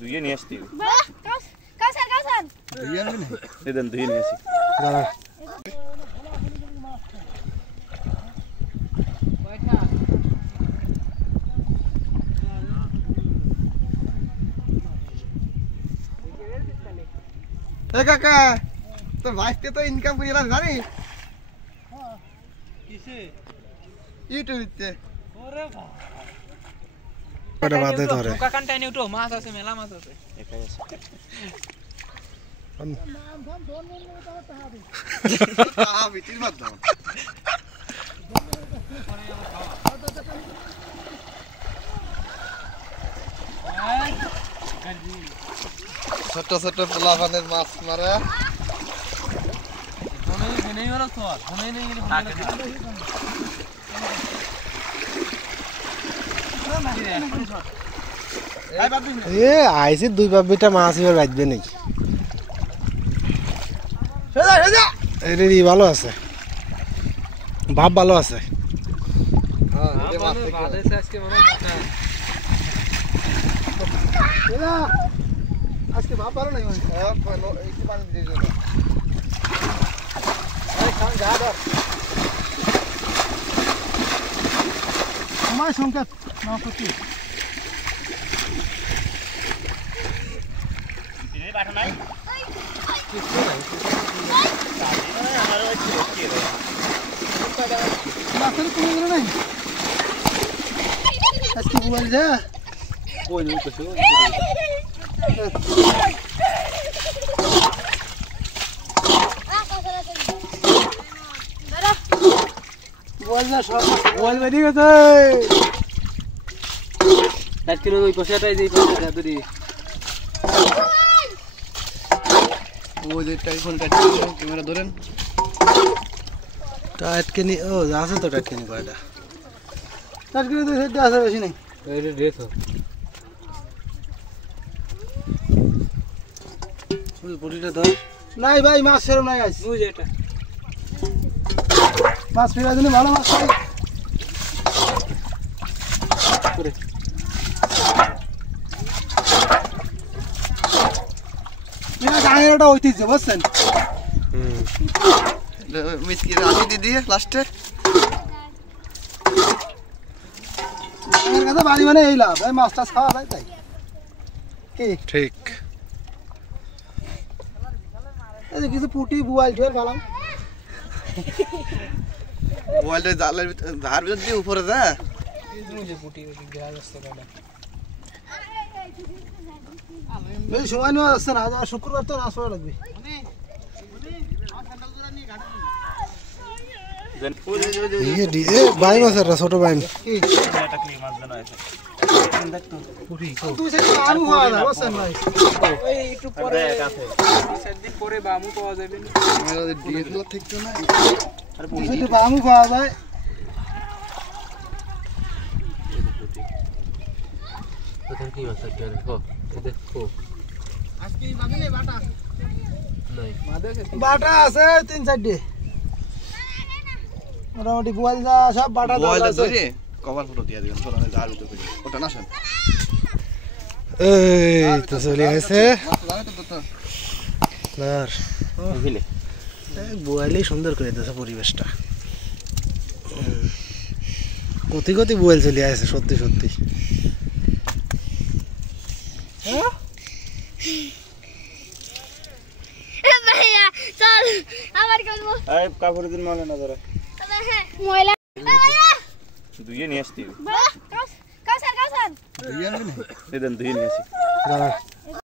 দুইয়ে নিয়ে আসতি কাউসান দুইয়ে আনবি না এদেন দুইয়ে নিয়ে আসি দাঁড়া কাকা তোর ভাইকে তো ইনকাম করি জানি কিসে ইউটিউবে ওরে বাবা ওটা বাদে ধরে কাকান টাইনে উঠো মাছ আছে মেলা মাছ আছে একাই আছে বিটির বাদ দাও ছোট ছোট পোলাপানের মাছ মারে আইসি দুই বাবিটা মাছ এবার বাজবে নাকি ভালো আছে ভাব ভালো আছে আজকে ভাব ভালো নাই সময় সংকেত পাঠা নাই আজকে বল যা কই নই কইছো বল না সব বল বেরি গেছে 1 কিলো ওই পয়সাটাই দেই পয়সা দুরি ওই যে টেলিফোন কাটি ক্যামেরা ধরেন টাইট নি ও আছে তো টাইট নি কয়টা টাইট তো সেটা আছে বেশি নাই এই ড্রেস ও ওই বডিটা ধর নাই ভাই মাছ সেরম নাই আইছে ওই যে এটা মাছ ফেরা দিলে ভালো মাছ পাই করে এটা গায়েরটা ঐতিহ্য বুঝছেন মিসকি রাজি দিদি লাস্টে আমার কাছে বাড়ি মানে এই লাভ এই মাছটা খাওয়া যায় তাই কি ঠিক এই যে কিছু পুটি বুয়াল ঢের ভালাম বুয়ালটা জালের ভিতর ধার ভিতর দিয়ে উপরে যা এই যে পুটি ওই গ্যাস আছে কাটা এই সময় নিয়ে আসছে না আজ শুক্রবার তো নাচ পড়া লাগবে ভাই মাছের ছোট ভাই এটা কি মাছ জানা আছে তুই সেটা আলু হওয়া না বসেন ভাই ওই একটু পরে দিন পরে বামু পাওয়া যাবে না আমাদের ডিএসএলআর থেকে না আর সেটা বামু পাওয়া যায় তোর কি মাছ আছে দেখো দেখো আজকে বাগনে বাটা নাই বাটা আছে 3-4টি মোটামুটি বুয়াল যা সব বাটা বয়লা ধরে কভার ফটো দিয়ে দিবেন তোরা ঝাড় উঠে করি ওটা না শুন এই তো চলে আসে জানে তো আর বুঝলে বুয়ালই সুন্দর করে দিয়েছে পরিবেশটা কতি কতি বুয়াল চলে আসে সত্যি সত্যি ভাইয়া চল আবার করব এই কাপড় দিন মানে না ধরে ময়লা ভাইয়া দুইয়ে নিয়ে আসতি কাউসান দিয়ে আনবি না এদেন দুইয়ে নিয়ে আসি দাঁড়া